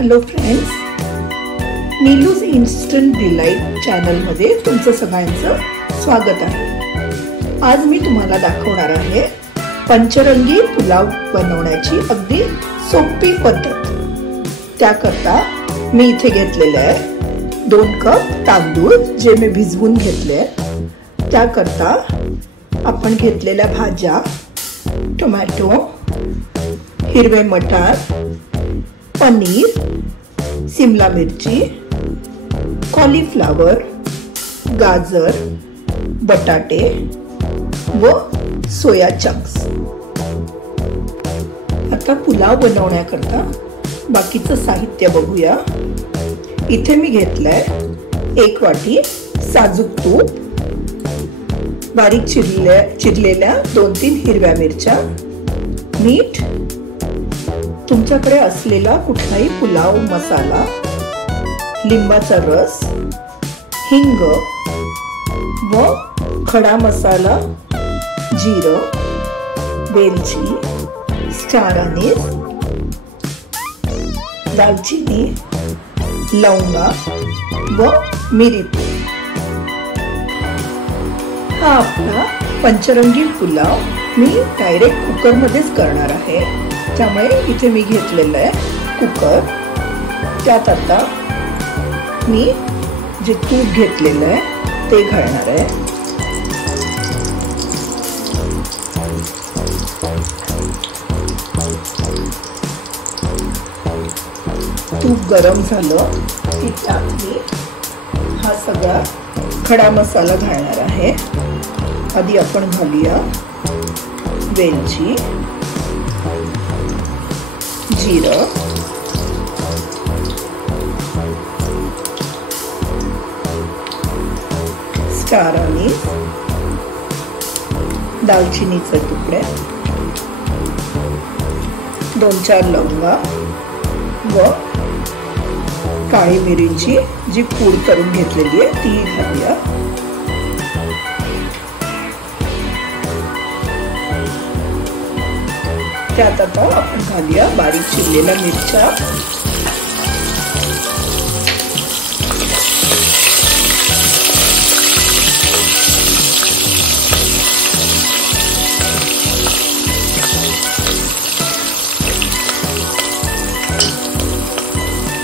Hello friends, नीलूज instant delight चॅनलमध्ये तुमचं सगळ्यांचं स्वागत आहे। आज मी तुम्हाला दाखवणार आहे पंचरंगी पुलाव बनवण्याची अगदी सोपी पद्धत। त्याकरता मी इथे घेतलेले आहे 2 कप तांदूळ जे मी भिजवून घेतले। त्याकरता आपण घेतलेल्या भाज्या टोमॅटो, हिरवे मटार, पनीर, शिमला मिरची, कॉलीफ्लावर, गाजर, बटाटे व सोया चंक्स। आता पुलाव बनवण्याकरता बाकीचं साहित्य बघूया। इथे मी घेतलंय 1 वाटी साजूक तूप, बारीक चिरलेल्या 2-3 हिरव्या मिरच्या, मीठ, तुमच्याकडे असलेला कुठलाही पुलाव मसाला, लिंबाचा रस, हिंग व खडा मसाला, जिरं, वेलची, स्टार अनीस, दालचिनी, लवंगा व मिरी। हा आपला पंचरंगी पुलाव मी डायरेक्ट कुकर मध्येच करणार आहे। त्यामुळे इथे मी घेतलेलं आहे कुकर। त्यात आता मी जे तूप घेतलेलं आहे ते घालणार आहे। तूप गरम झालं की त्यात मी हा सगळा खडा मसाला घालणार आहे। आधी आपण घालूया वेलची, जिरं, स्टार अनीस, दालचिनीचे तुकडे, 2-4 लवंगा व काळी मिरीची जी पूड करून घेतलेली आहे ती घालूया। त्यात आता आपण घालूया बारीक चिरलेल्या मिरच्या,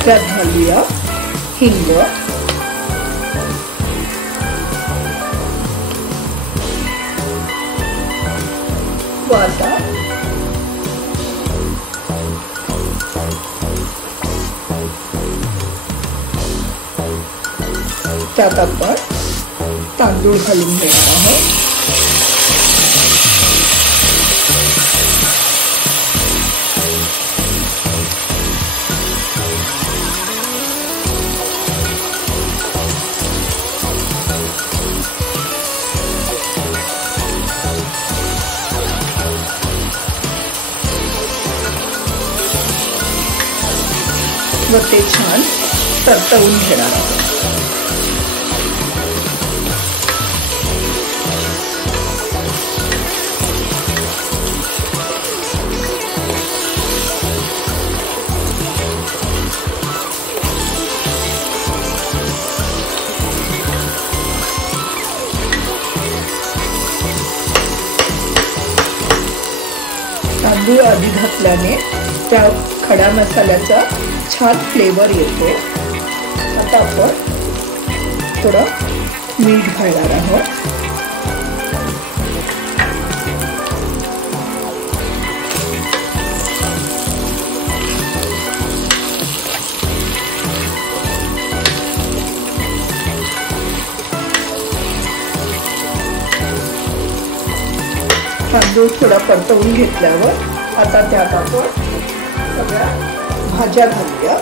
त्यात घालूया हिंग, व आता त्यात आपण तांदूळ घालून घेणार आहोत। व ते छान परतवून घेणार आहोत। तांदूळ आधी घातल्याने त्या खडा मसाल्याचा छान फ्लेवर येतो। आता आपण थोडं मीठ घालणार आहोत। तांदूळ थोडा परतवून घेतल्यावर आता त्यात आपण सगळ्या भाज्या घालूया।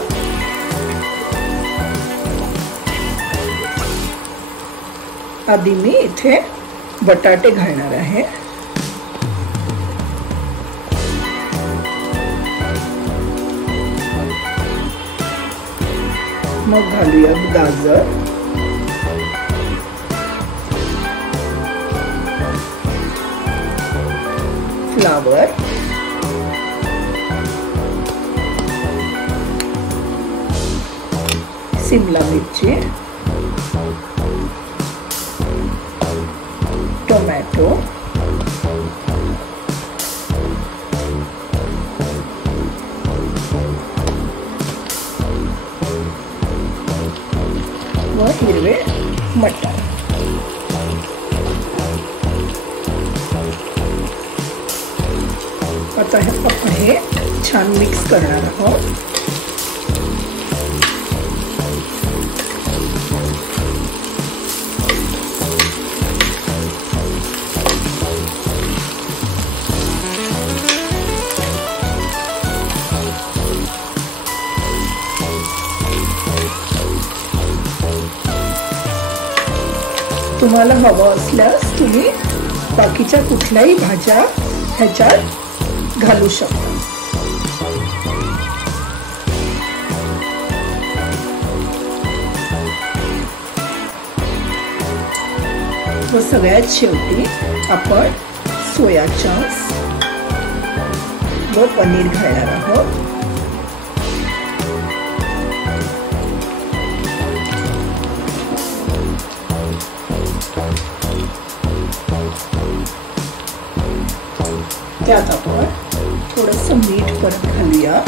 आधी मी इथे बटाटे घालणार आहे, मग घालूया गाजर, फ्लावर, सिमला मिरची, टोमॅटो, व हिरवे मटार. आता आपण हे छान मिक्स करणार आहोत. तुम्हाला हवं असल्यास तुम्ही बाकीच्या कुठल्याही भाज्या ह्याच्यात घालू शकता. व सगळ्यात शेवटी आपण सोया चंक्स व पनीर घालणार आहोत. त्यात आपण थोडंसं मीठ परत घालूया.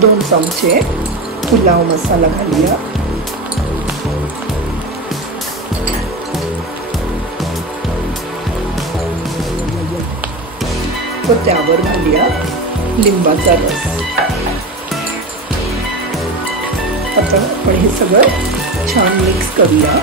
दोन चमचे पुलाव मसाला घालूया. व त्यावर घालूया लिंबाचा रस. आता आपण हे सगळं छान मिक्स करूया.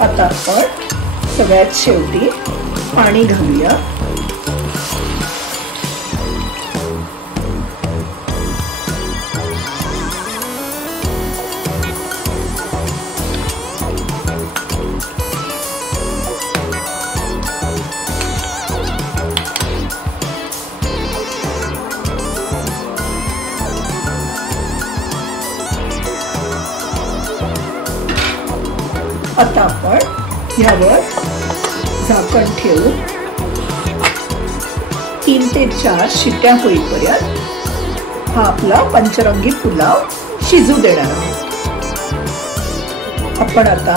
आता आपण सगळ्यात शेवटी पाणी घालूया. आता आपण ह्यावर झाकण ठेवून 3 ते 4 शिट्ट्या होईपर्यंत हा आपला पंचरंगी पुलाव शिजू देणार आहोत. आपण आता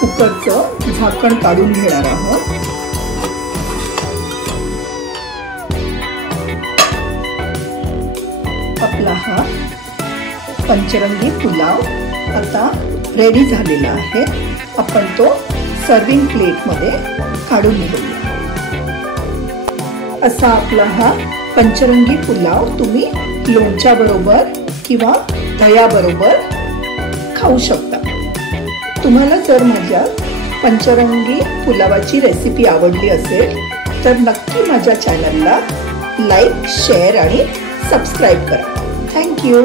कुकरचं झाकण काढून घेणार आहोत. आपला हा पंचरंगी पुलाव आता रेडी झालेला आहे. आपण तो सर्विंग प्लेटमध्ये काढून घेऊया. असा आपला हा पंचरंगी पुलाव तुम्ही लोणच्या बरोबर किंवा दह्याबरोबर खाऊ शकता. तुम्हाला जर माझ्या पंचरंगी पुलावाची रेसिपी आवडली असेल तर नक्की माझ्या चॅनलला लाईक, शेअर आणि सबस्क्राईब करा. थँक्यू.